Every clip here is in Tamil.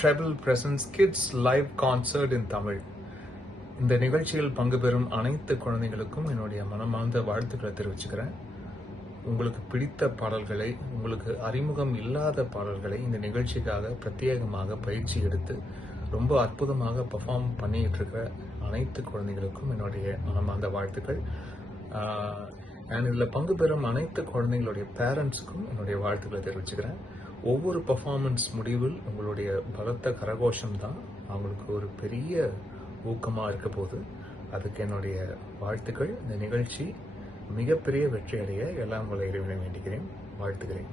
Treble Presents Kids Live Concert in Tamil. இந்த நிகழ்ச்சியில் பங்கு பெறும் அனைத்து குழந்தைகளுக்கும் என்னுடைய மனமார்ந்த வாழ்த்துக்களை தெரிவிச்சுக்கிறேன். உங்களுக்கு பிடித்த பாடல்களை, உங்களுக்கு அறிமுகம் இல்லாத பாடல்களை இந்த நிகழ்ச்சிக்காக பிரத்யேகமாக பயிற்சி எடுத்து ரொம்ப அற்புதமாக பெர்ஃபார்ம் பண்ணிட்டு இருக்கிற அனைத்து குழந்தைகளுக்கும் என்னுடைய மனமார்ந்த வாழ்த்துக்கள். இதில் பங்கு பெறும் அனைத்து குழந்தைங்களுடைய பேரண்ட்ஸுக்கும் என்னுடைய வாழ்த்துக்களை தெரிவிச்சுக்கிறேன். ஒவ்வொரு பர்ஃபார்மன்ஸ் முடிவில் உங்களுடைய பலத்த கரகோஷம் தான் அவங்களுக்கு ஒரு பெரிய ஊக்கமாக இருக்க போது. அதுக்கு என்னுடைய வாழ்த்துக்கள். இந்த நிகழ்ச்சி மிகப்பெரிய வெற்றி அடைய எல்லாம் உங்களை இறைவனை வேண்டுகிறேன், வாழ்த்துகிறேன்.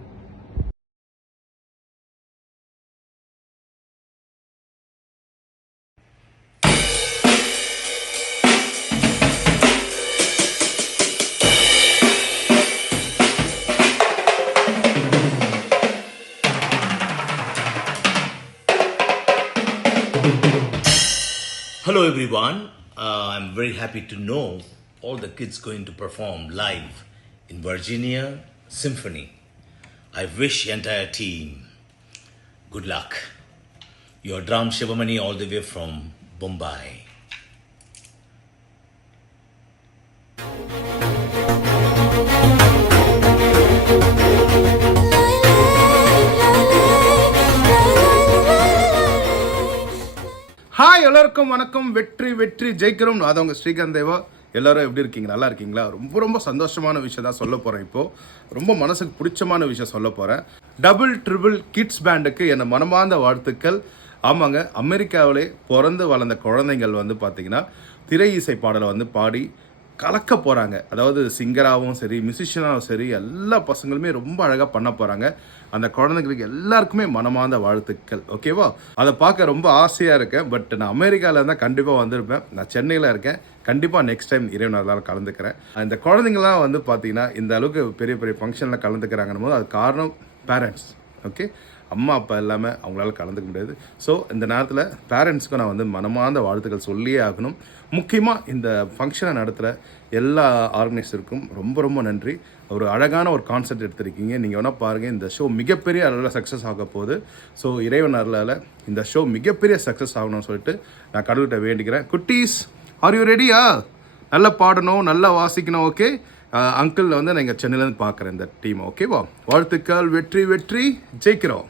Hello everyone, I'm very happy to know all the kids going to perform live in Virginia Symphony. I wish entire team good luck. Your drum Shivamani all the way from Bombay. Hi, எல்லாருக்கும் வணக்கம். வெற்றி வெற்றி ஜெயிக்கிறோம். அது அவங்க ஸ்ரீகாந்த் தேவா. எல்லாரும் எப்படி இருக்கீங்க? நல்லா இருக்கீங்களா? ரொம்ப சந்தோஷமான விஷயம் தான் சொல்ல போகிறேன். இப்போது ரொம்ப மனசுக்கு பிடிச்சமான விஷயம் சொல்ல போகிறேன். டபுள் ட்ரிபிள் கிட்ஸ் பேண்டுக்கு என்னை மனமார்ந்த வாழ்த்துக்கள். ஆமாங்க, அமெரிக்காவிலே பிறந்து வளர்ந்த குழந்தைங்கள் வந்து பார்த்திங்கன்னா திரை இசை பாடலை வந்து பாடி கலக்க போகிறாங்க. அதாவது சிங்கராகவும் சரி, மியூசிஷியனாகவும் சரி, எல்லா பசங்களுமே ரொம்ப அழகாக பண்ண போகிறாங்க. அந்த குழந்தைங்களுக்கு எல்லாருக்குமே மனமார்ந்த வாழ்த்துக்கள். ஓகேவா? அதை பார்க்க ரொம்ப ஆசையாக இருக்கேன். பட் நான் அமெரிக்காவில் இருந்தால் கண்டிப்பாக வந்திருப்பேன். நான் சென்னையில் இருக்கேன். கண்டிப்பாக நெக்ஸ்ட் டைம் இறைவனால் கலந்துக்கிறேன். இந்த குழந்தைங்களாம் வந்து பார்த்திங்கன்னா இந்த அளவுக்கு பெரிய பெரிய ஃபங்க்ஷனில் கலந்துக்கிறாங்கன்னு போது அது காரணம் பேரண்ட்ஸ். ஓகே, அம்மா அப்பா இல்லாமல் அவங்களால கலந்துக்க முடியாது. ஸோ இந்த நேரத்தில் பேரண்ட்ஸ்க்கும் நான் வந்து மனமார்ந்த வாழ்த்துக்கள் சொல்லியே ஆகணும். முக்கியமாக இந்த ஃபங்க்ஷனை நடத்துகிற எல்லா ஆர்கனைசருக்கும் ரொம்ப நன்றி. ஒரு அழகான ஒரு கான்செப்ட் எடுத்திருக்கீங்க. நீங்கள் வேணால் பாருங்கள், இந்த ஷோ மிகப்பெரிய அளவில் சக்ஸஸ் ஆக போகுது. ஸோ இறைவன் அருளால் இந்த ஷோ மிகப்பெரிய சக்ஸஸ் ஆகணும்னு சொல்லிட்டு நான் கடவுள்கிட்ட வேண்டிக்கிறேன். குட்டீஸ், ஆர் யூ ரெடியா? நல்லா பாடணும், நல்லா வாசிக்கணும். ஓகே, அங்கிள் வந்து நான் எங்கள் சென்னையிலேருந்து பார்க்குறேன் இந்த டீம். ஓகேவா? வாழ்த்துக்கள். வெற்றி வெற்றி ஜெயிக்கிறோம்.